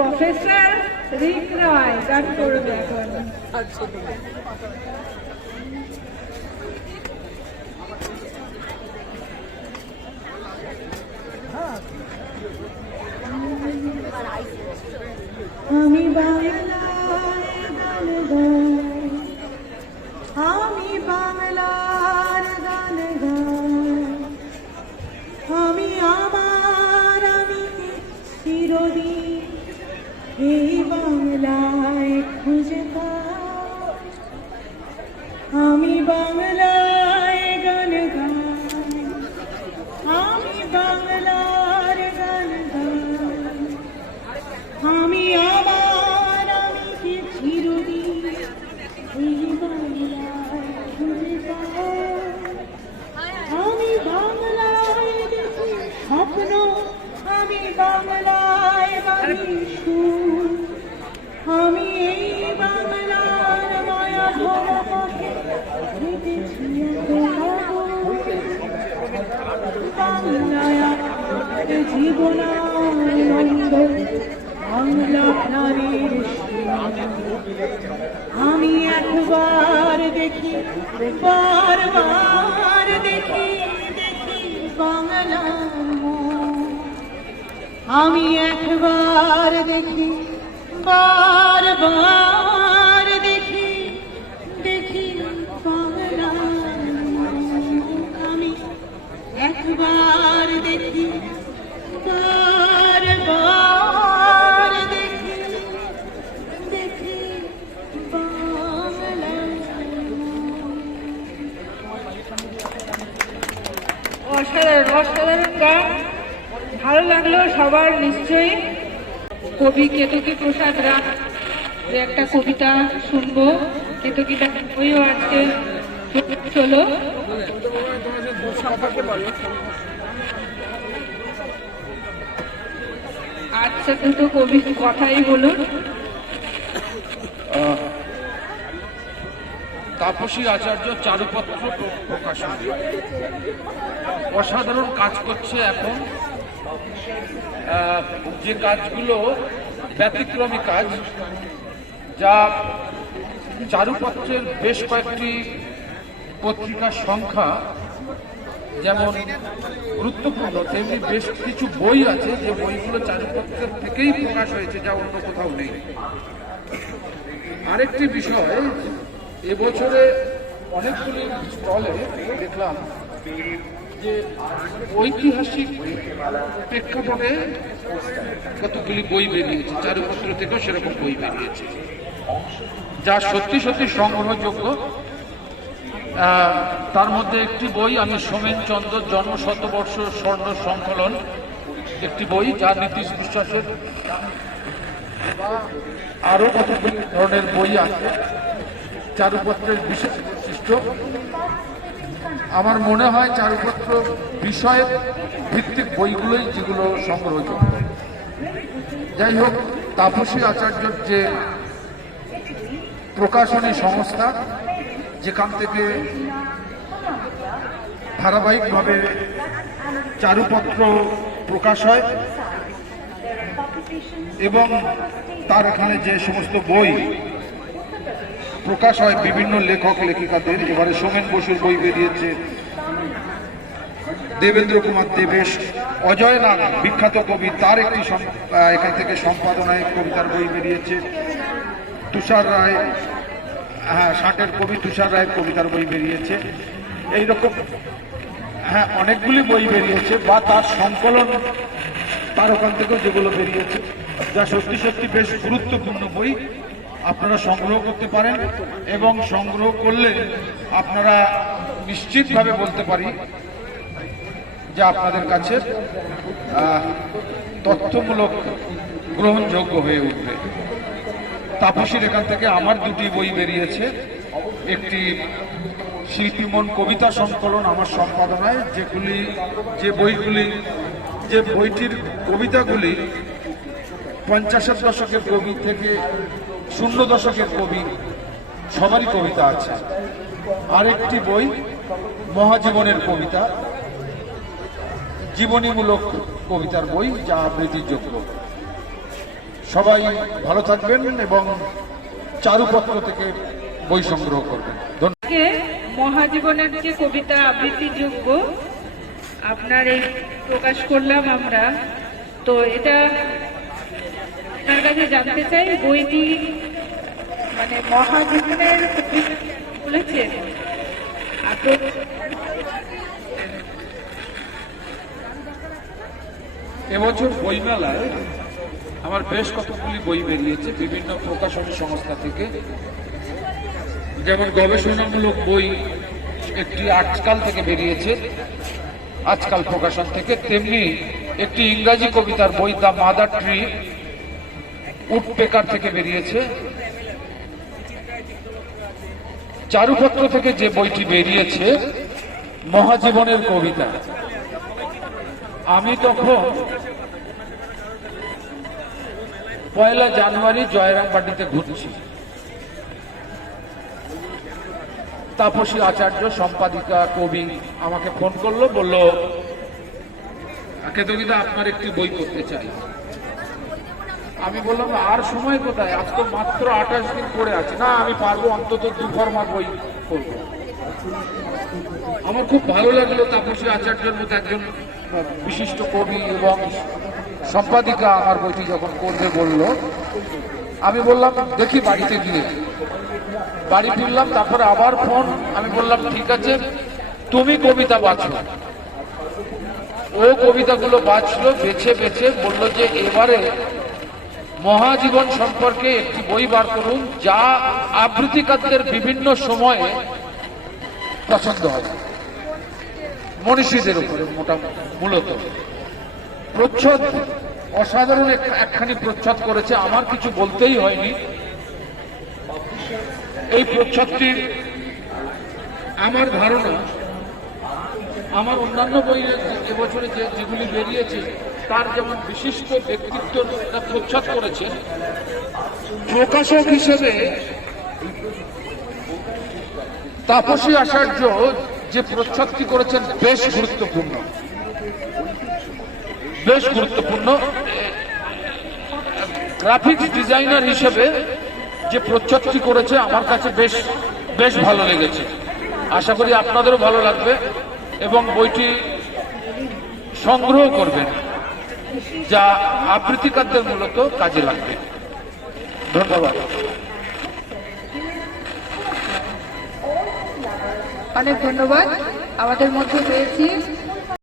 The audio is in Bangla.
প্রফেসর রিক রায় গান করবে এখন। আমি বাংলায় আমি বাংলার গান আমি আমার আমি চিরদিন এই বাংলায় খুঁজে আমি বাংলায় গান গাই। আমি বাংলার গান গাই। আমি আমার, আমি যে চিরদিন এই বাংলায় খুঁজে আমি বাংলায় দেখি স্বপ্ন। আমি বাংলায় সুর আমি এই বাংলার মায়া বাংলা আমি একবার দেখি, বারবার দেখি দেখি মন। আমি একবার দেখি বারবার দেখি দেখি আমি। একবার দেখি, বারবার দেখি দেখি অসাধারণ অসাধারণ গান। ভালো লাগল সবার, নিশ্চয়ই। কবি কেতকী প্রসাদ রায় যে একটা কবিতা শুনব। কেতকীটা বইও আজকে হলো আচ্ছা দুটো কবি কথাই বলুন। তাপসী আচার্য চারুপত্র প্র- প্রকাশন। অসাধারণ কাজ করছে এখন। যে কাজগুলো ব্যতিক্রমী কাজ, যা চারুপত্রের বেশ কয়েকটি পত্রিকার সংখ্যা, যেমন গুরুত্বপূর্ণ, তেমনি বেশ কিছু বই আছে, যে বইগুলো চারুপত্রের থেকেই প্রকাশ হয়েছে, যা অন্য কোথাও নেই। আরেকটি বিষয়, এবছরে অনেকগুলি স্টলে দেখলাম ঐতিহাসিক প্রেক্ষাপটে কতগুলি বই বেরিয়েছে, চারুপত্র থেকেও সেরকম বই বেরিয়েছে। যা সত্যি সত্যি সংগ্রহযোগ্য। তার মধ্যে একটি বই আমি সোমেন চন্দ্র জন্ম শতবর্ষ স্বর্ণ সংকলন একটি বই, যা নীতিশ বিশ্বাসের আরও কতগুলি ধরনের বই আছে, চারুপত্রের বিশেষ বৈশিষ্ট্য। আমার মনে হয় চারুপত্র বিষয়ের ভিত্তিক বইগুলোই যেগুলো সংগ্রহযোগ্য যাই হোক, তাপসী আচার্যর যে প্রকাশনী সংস্থা, যেখান থেকে ধারাবাহিকভাবে চারুপত্র প্রকাশ হয়, এবং তার এখানে যে সমস্ত বই প্রকাশ হয় বিভিন্ন লেখক, লেখিকাদের। এবারে সোমেন বসুর বই বেরিয়েছে দেবেন্দ্র কুমার দেবেশ, অজয় নাগ বিখ্যাত কবি, তার একটি এখান থেকে সম্পাদনায় কবিতার বই বেরিয়েছে। তুষার রায় হ্যাঁ ষাটের কবি তুষার রায়ের কবিতার বই বেরিয়েছে। এইরকম হ্যাঁ অনেকগুলি বই বেরিয়েছে বা তার সংকলন তার ওখান থেকেও যেগুলো বেরিয়েছে। যা সত্যি সত্যি বেশ গুরুত্বপূর্ণ বই। আপনারা সংগ্রহ করতে পারেন এবং সংগ্রহ করলে আপনারা নিশ্চিতভাবে বলতে পারি যে আপনাদের কাছে তথ্যমূলক গ্রহণযোগ্য হয়ে উঠবে। তাপসীর এখান থেকে আমার দুটি বই বেরিয়েছে। একটি শিল্পীমন কবিতা সংকলন আমার সম্পাদনায়, যেগুলি, যে বইগুলি, যে বইটির কবিতাগুলি পঞ্চাশের দশকের কবি থেকে শূন্য দশকের কবি, সবারই কবিতা আছে। আরেকটি বই, মহাজীবনের কবিতা, জীবনীমূলক কবিতার বই, যা আবৃত্তির যোগ্য। সবাই ভালো থাকবেন এবং চারুপত্র থেকে বই সংগ্রহ করবেন। মহাজীবনের যে কবিতা আবৃত্তিযোগ্য আপনার এই প্রকাশ করলাম আমরা। তো এটা আপনার কাছে জানতে চাই, বইটি মানে মহাজীবনের বলেছেন। এবছর বইমেলায় আমার বেশ কতগুলি বই বেরিয়েছে বিভিন্ন প্রকাশনী সংস্থা থেকে। যেমন গবেষণামূলক বই একটি আজকাল থেকে বেরিয়েছে, আজকাল প্রকাশন থেকে, তেমনি একটি ইংরাজি কবিতার বই দ্য মাদার ট্রি উডপেকার থেকে বেরিয়েছে। চারুপত্র থেকে যে বইটি বেরিয়েছে, মহাজীবনের কবিতা। আমি তখন পয়লা জানুয়ারি জয়রামবাটিতে ঘুরছি। তাপসী আচার্য, সম্পাদিকা, কবি আমাকে ফোন করল, বলল আপনার একটি বই করতে চাই। আমি বললাম, আর সময় কোথায়? আজ তো মাত্র আঠাশ দিন পড়ে আছে। না, আমি পারব, অন্তত দু ফরমার বই করব আমার খুব ভালো লাগল তাপসী আচার্যের মতো একজন বিশিষ্ট কবি এবং সম্পাদিকা আমার বইটি যখন করবে বলল, আমি বললাম, দেখি বাড়িতে গিয়ে। বাড়ি ফিরলাম, তারপরে আবার ফোন, আমি বললাম, ঠিক আছে, তুমি কবিতা বাঁচো। ও কবিতাগুলো বাঁচলো, বেছে বেছে বলল যে, এবারে মহাজীবন সম্পর্কে একটি বই বার করুন, যা আবৃত্তিকারদের বিভিন্ন সময়ে পছন্দ হয়। মনীষীদের উপরে মোটামুটি মূলত। প্রচ্ছদ, অসাধারণ একখানি প্রচ্ছদ করেছে, আমার কিছু বলতেই হয়নি। এই প্রচ্ছদটির আমার ধারণা আমার অন্যান্য বইয়ে যে- এবছরে যে যেগুলি বেরিয়েছে তার যেমন বিশিষ্ট ব্যক্তিত্ব প্রচ্ছদ করেছে। প্রকাশক হিসেবে তাপসী আচার্য যে প্রচ্ছদটি করেছেন বেশ গুরুত্বপূর্ণ। বেশ গুরুত্বপূর্ণ। গ্রাফিক্স ডিজাইনার হিসেবে যে প্রচ্ছদটি করেছে আমার কাছে বেশ বেশ ভালো লেগেছে। আশা করি আপনাদেরও ভালো লাগবে। এবং বইটি সংগ্রহ করবেন, যা আবৃত্তিকারদের মূলত কাজে লাগবে। ধন্যবাদ। অনেক ধন্যবাদ। আমাদের মধ্যে রয়েছে